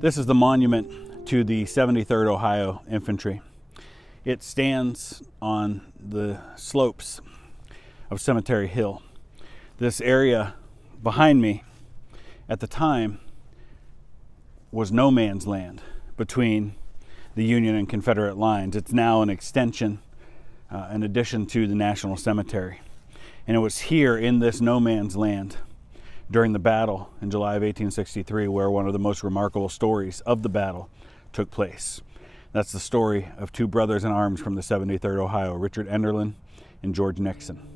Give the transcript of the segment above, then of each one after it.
This is the monument to the 73rd Ohio Infantry. It stands on the slopes of Cemetery Hill. This area behind me at the time was no man's land between the Union and Confederate lines. It's now an extension, an addition to the National Cemetery. And it was here in this no man's land during the battle in July of 1863 where one of the most remarkable stories of the battle took place. That's the story of two brothers in arms from the 73rd Ohio, Richard Enderlin and George Nixon.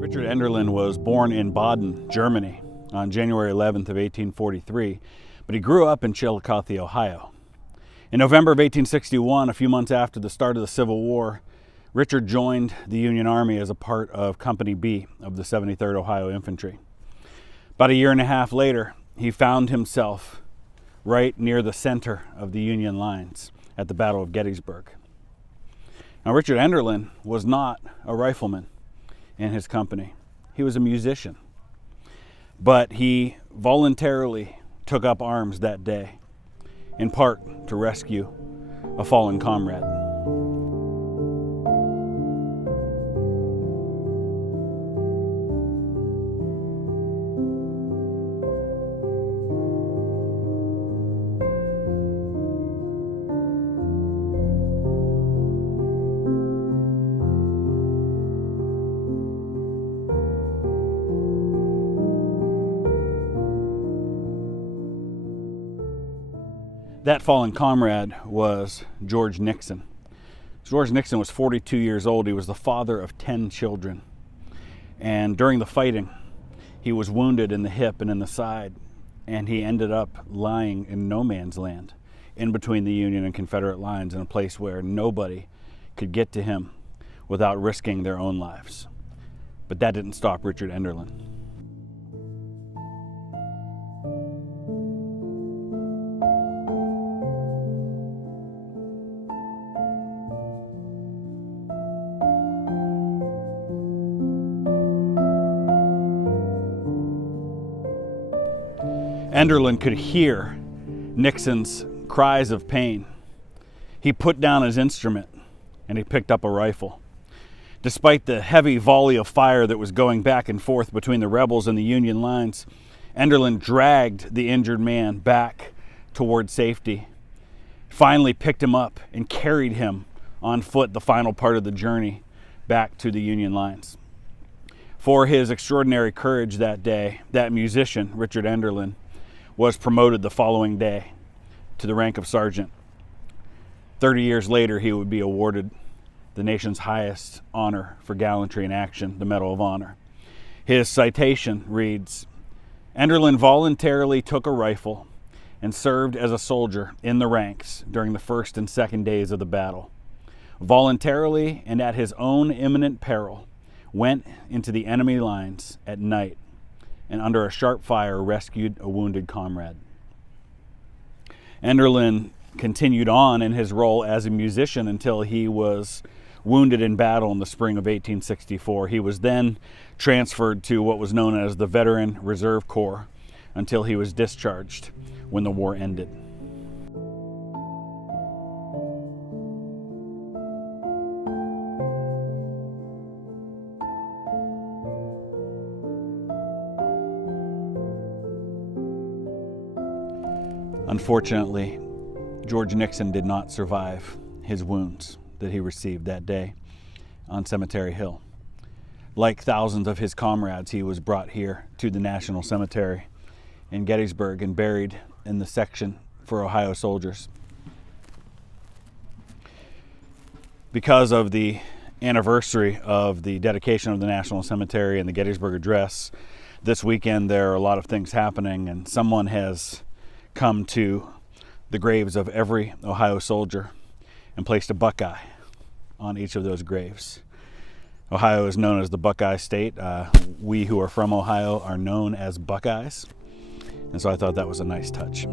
Richard Enderlin was born in Baden, Germany on January 11th of 1843, but he grew up in Chillicothe, Ohio. In November of 1861, a few months after the start of the Civil War, Richard joined the Union Army as a part of Company B of the 73rd Ohio Infantry. About a year and a half later, he found himself right near the center of the Union lines at the Battle of Gettysburg. Now, Richard Enderlin was not a rifleman in his company. He was a musician. But he voluntarily took up arms that day, in part to rescue a fallen comrade. That fallen comrade was George Nixon. George Nixon was 42 years old. He was the father of 10 children. And during the fighting, he was wounded in the hip and in the side, and he ended up lying in no man's land in between the Union and Confederate lines in a place where nobody could get to him without risking their own lives. But that didn't stop Richard Enderlin. Enderlin could hear Nixon's cries of pain. He put down his instrument and he picked up a rifle. Despite the heavy volley of fire that was going back and forth between the rebels and the Union lines, Enderlin dragged the injured man back toward safety, finally picked him up and carried him on foot the final part of the journey back to the Union lines. For his extraordinary courage that day, that musician, Richard Enderlin, was promoted the following day to the rank of sergeant. 30 years later, he would be awarded the nation's highest honor for gallantry in action, the Medal of Honor. His citation reads, "Enderlin voluntarily took a rifle and served as a soldier in the ranks during the first and second days of the battle. Voluntarily and at his own imminent peril, went into the enemy lines at night and under a sharp fire rescued a wounded comrade." Enderlin continued on in his role as a musician until he was wounded in battle in the spring of 1864. He was then transferred to what was known as the Veteran Reserve Corps until he was discharged when the war ended. Unfortunately, George Nixon did not survive his wounds that he received that day on Cemetery Hill. Like thousands of his comrades, he was brought here to the National Cemetery in Gettysburg and buried in the section for Ohio soldiers. Because of the anniversary of the dedication of the National Cemetery and the Gettysburg Address, this weekend there are a lot of things happening, and someone has come to the graves of every Ohio soldier and placed a buckeye on each of those graves. Ohio is known as the Buckeye State. We who are from Ohio are known as Buckeyes, and so I thought that was a nice touch.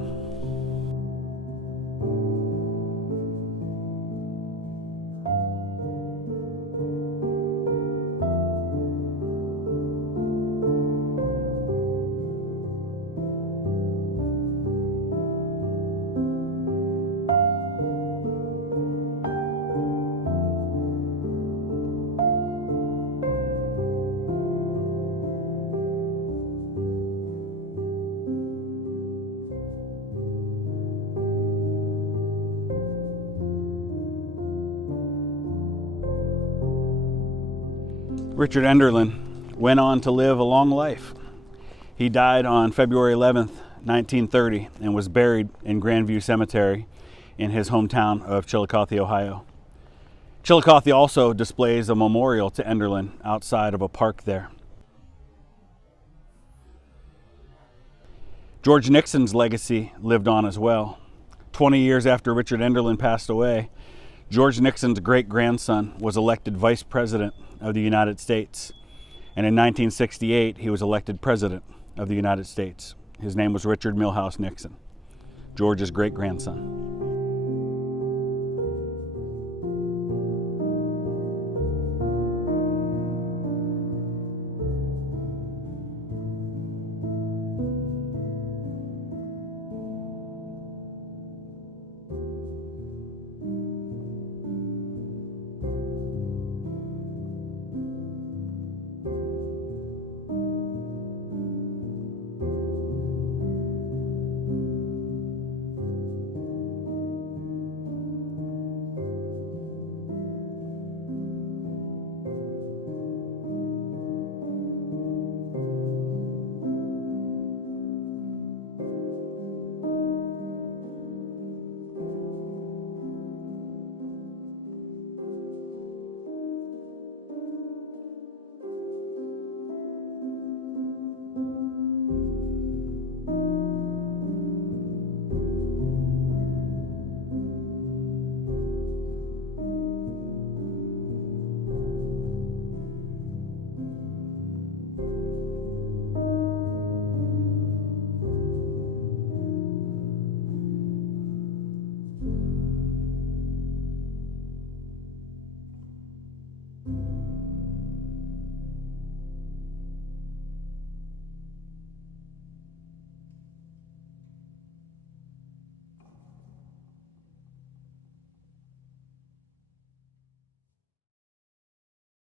Richard Enderlin went on to live a long life. He died on February 11th, 1930, and was buried in Grandview Cemetery in his hometown of Chillicothe, Ohio. Chillicothe also displays a memorial to Enderlin outside of a park there. George Nixon's legacy lived on as well. 20 years after Richard Enderlin passed away, George Nixon's great-grandson was elected Vice President of the United States, and in 1968 he was elected President of the United States. His name was Richard Milhouse Nixon, George's great-grandson.